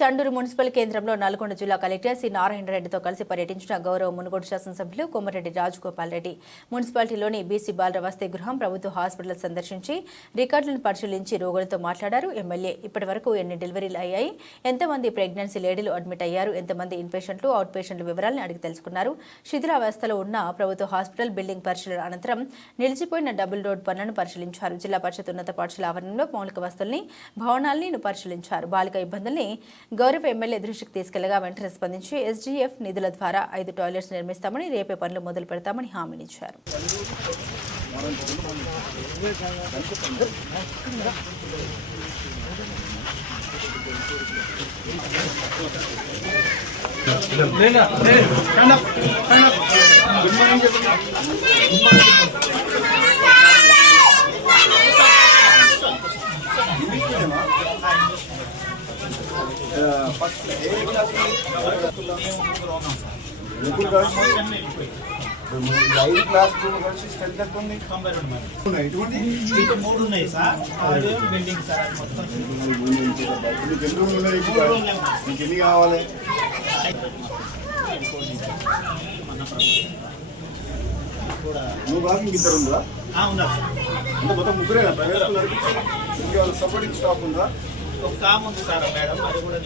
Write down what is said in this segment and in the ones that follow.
Chandur municipal కేంద్రంలో నల్గొండ జిల్లా collector C Narayana రెడ్డితో కలిసి పర్యటించిన గౌరవ మునుగోడు శాసనసభ్యులు కొమరెడ్డి రాజగోపాల్ రెడ్డి మున్సిపాలిటీలోని బీసీ బాలుర వసతి గృహం ప్రభుత్వ హాస్పిటల్ సందర్శించి రికార్డులను పరిశీలించి రోగులతో మాట్లాడారు. ఎమ్మెల్యే ఇప్పటివరకు ఎన్ని డెలివరీలు అయ్యాయి, ఎంతమంది ప్రెగ్నెన్సీ లేడీలు అడ్మిట్ అయ్యారు, ఎంతమంది ఇన్పేషెంట్లు అవుట్ పేషెంట్ల వివరాలను అడిగి తెలుసుకున్నారు. శిథిలావస్థలో ఉన్న ప్రభుత్వ హాస్పిటల్ బిల్డింగ్ పరిశీలన అనంతరం నిలిచిపోయిన డబుల్ రోడ్ పనులను పరిశీలించారు. జిల్లా పరిషత్ ఉన్నత పాఠశాల ఆవరణలో మౌలిక వస్తువుల్ని భవనాల్ని పరిశీలించారు. బాలిక ఇబ్బందుల్ని గౌరవ ఎమ్మెల్యే దృష్టికి తీసుకెళ్లగా వెంటనే స్పందించి ఎస్డీఎఫ్ నిధుల ద్వారా 5 టాయిలెట్స్ నిర్మిస్తామని, రేపే పనులు మొదలు పెడతామని హామీనిచ్చారు. ఎన్ని కావాలి? నువ్వు బాగా ఇద్దరు ఉందా? అంటే మొత్తం ముగ్గురే ప్రైవేట్ సపోర్టింగ్ స్టాఫ్ ఉందా? ఒక కామ్ ఉంది సార్ మేడం, అది కూడా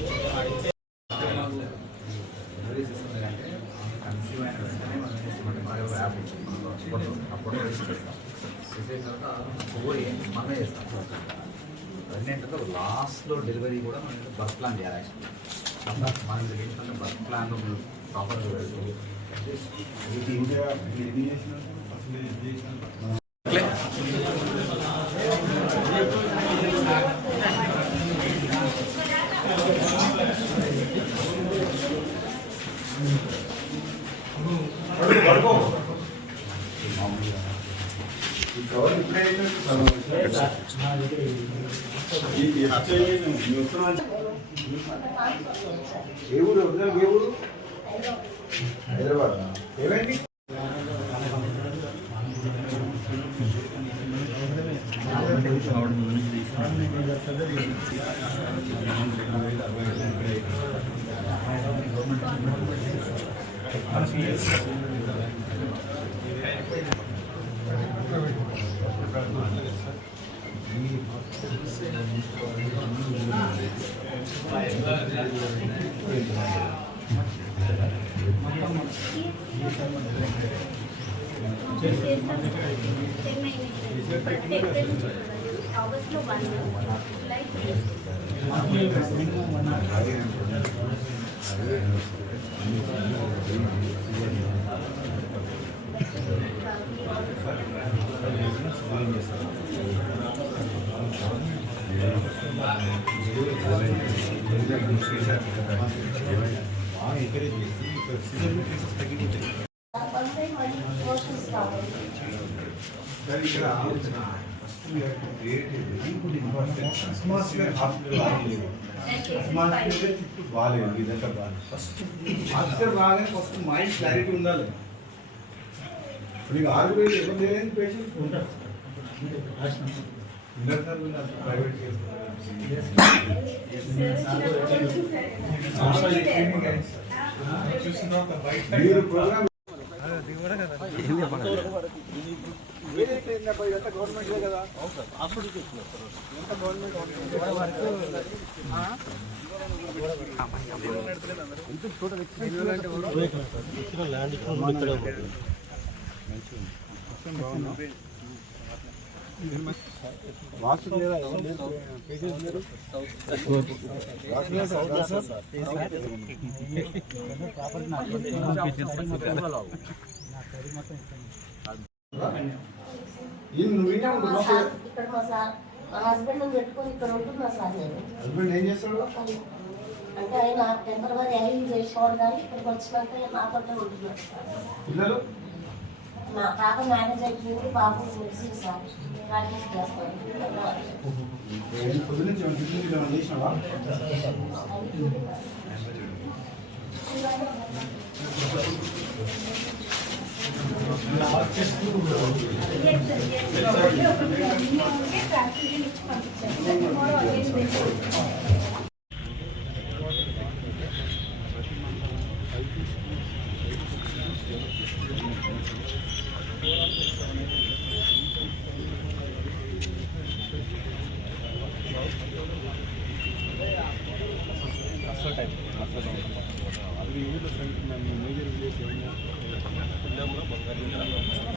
అదేంటంటే లాస్ట్లో డెలివరీ కూడా మనం బర్త్ ప్లాన్ చేయాలి. మనం ఏంటంటే బర్త్ ప్లాన్ ప్రాపర్గా పెడుతుంది. హైదరాబాద్ ఏమైంది? ఫస్ట్ మైండ్ క్లారిటీ ఉండాలి. మీకు ఆర్గ్యుమెంట్ ఇబ్బంది ఏదైంది పేషెంట్ ప్రైవేట్ మీరు ప్రోగ్రామ్ ఏదైతే ఇదంతా గవర్నమెంట్ కదా, ఎంత గవర్నమెంట్ హస్బెండ్ పెట్టుకొని ఇక్కడ ఉంటున్నా సార్. నేను హస్బెండ్ ఏం చేస్తాడు అంటే ఆయన టెంపరీ అరేంజ్ చేసేవాడు, కానీ ఇక్కడికి వచ్చినాక నాతో ఉంటున్నాడు సార్. పిల్లలు మా పాప మ్యారేజ్ అయిపోయింది, బాబు మెడిసిన్ సార్ ప్రాక్టీస్ చేస్తాను. పొద్దు నుంచి చేసినావా? అది ఊళ్ళో మేజర్ విలేజ్ ఏమన్నా